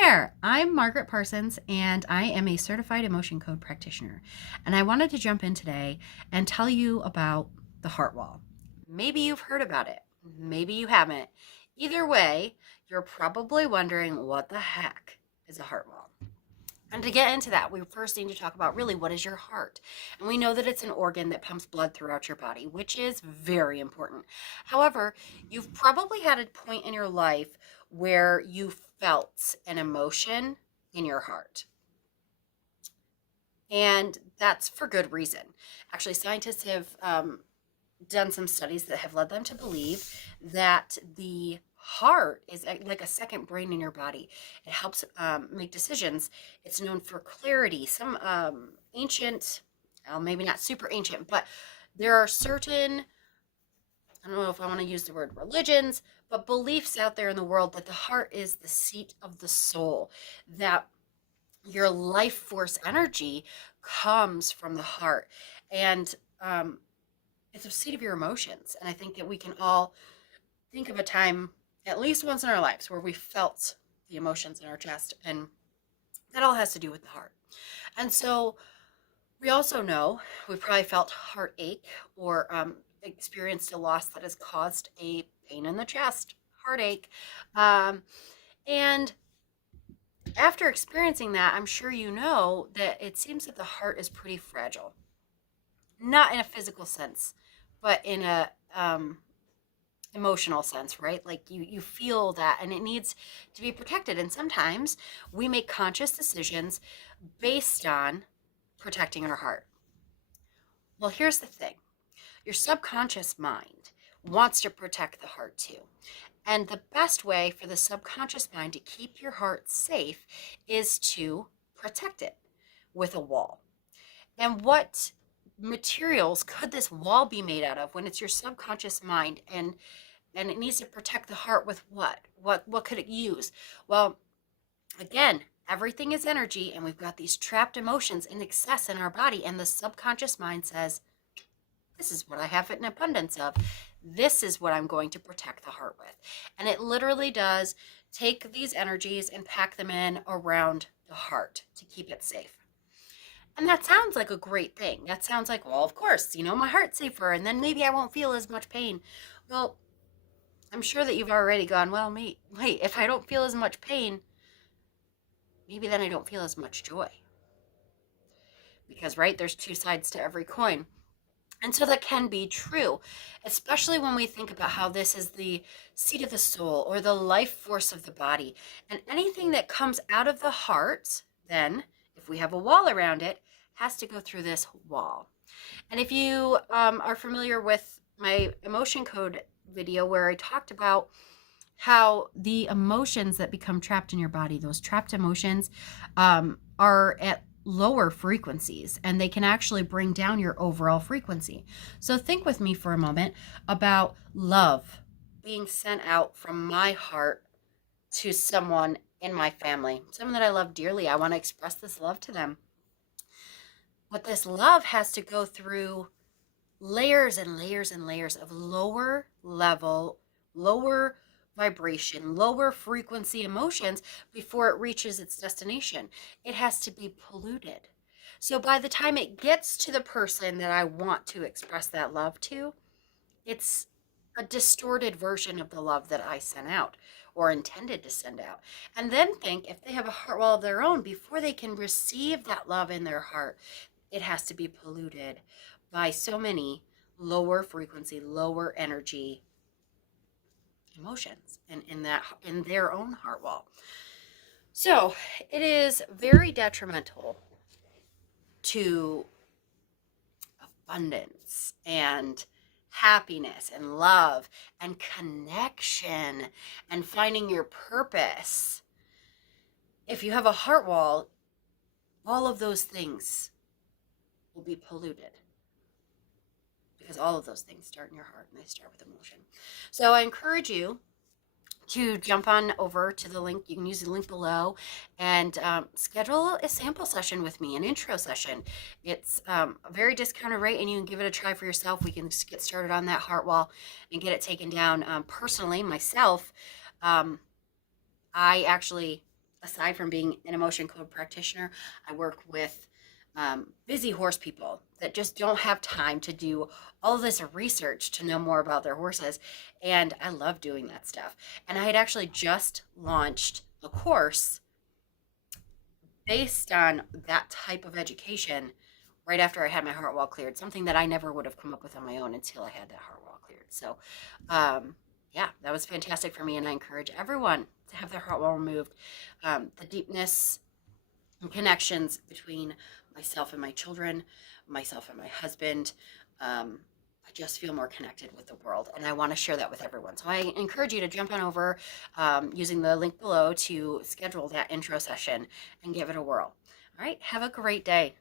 there! I'm Margaret Parsons, and I am a certified emotion code practitioner. And I wanted to jump in today and tell you about the heart wall. Maybe you've heard about it, maybe you haven't. Either way, you're probably wondering what the heck is a heart wall. And to get into that, we first need to talk about really what is your heart. And we know that it's an organ that pumps blood throughout your body, which is very important. However, you've probably had a point in your life where you felt an emotion in your heart. And that's for good reason. Actually, scientists have done some studies that have led them to believe that the heart is like a second brain in your body. It helps make decisions. It's known for clarity. Some ancient, well, maybe not super ancient, but there are certain, I don't know if I want to use the word religions, but beliefs out there in the world that the heart is the seat of the soul, that your life force energy comes from the heart. And it's a seat of your emotions. And I think that we can all think of a time, at least once in our lives, where we felt the emotions in our chest. And that all has to do with the heart. And so we also know we've probably felt heartache or experienced a loss that has caused a pain in the chest, heartache. And after experiencing that, I'm sure you know that it seems that the heart is pretty fragile. Not in a physical sense, but in a emotional sense, right? Like you feel that and it needs to be protected. And sometimes we make conscious decisions based on protecting our heart. Well, here's the thing. Your subconscious mind wants to protect the heart too. And the best way for the subconscious mind to keep your heart safe is to protect it with a wall. And what materials could this wall be made out of when it's your subconscious mind and it needs to protect the heart with what could it use? Well, again, everything is energy and we've got these trapped emotions in excess in our body, and the subconscious mind says, this is what I have in abundance of. This is what I'm going to protect the heart with. And it literally does take these energies and pack them in around the heart to keep it safe. And that sounds like a great thing. That sounds like, well, of course, my heart's safer and then maybe I won't feel as much pain. Well, I'm sure that you've already gone, well, wait, if I don't feel as much pain, maybe then I don't feel as much joy. Because, right, there's two sides to every coin. And so that can be true, especially when we think about how this is the seat of the soul or the life force of the body. And anything that comes out of the heart, then, if we have a wall around it, has to go through this wall. And if you are familiar with my emotion code video where I talked about how the emotions that become trapped in your body, those trapped emotions, are at lower frequencies and they can actually bring down your overall frequency. So think with me for a moment about love being sent out from my heart to someone in my family, someone that I love dearly. I want to express this love to them. But this love has to go through layers and layers and layers of lower level, lower vibration, lower frequency emotions before it reaches its destination. It has to be polluted. So by the time it gets to the person that I want to express that love to, it's a distorted version of the love that I sent out or intended to send out. And then think if they have a heart wall of their own, before they can receive that love in their heart, it has to be polluted by so many lower frequency, lower energy emotions in their own heart wall. So it is very detrimental to abundance and happiness and love and connection and finding your purpose. If you have a heart wall, all of those things will be polluted because all of those things start in your heart and they start with emotion. So I encourage you to jump on over to the link. You can use the link below and schedule a sample session with me, an intro session. It's a very discounted rate and you can give it a try for yourself. We can get started on that heart wall and get it taken down. Personally, myself, I actually aside from being an emotion code practitioner, I work with busy horse people that just don't have time to do all this research to know more about their horses. And I love doing that stuff. And I had actually just launched a course based on that type of education right after I had my heart wall cleared, something that I never would have come up with on my own until I had that heart wall cleared. So, yeah, that was fantastic for me. And I encourage everyone to have their heart wall removed. The deepness and connections between myself and my children, myself and my husband. I just feel more connected with the world, and I want to share that with everyone. So I encourage you to jump on over using the link below to schedule that intro session and give it a whirl. All right, have a great day.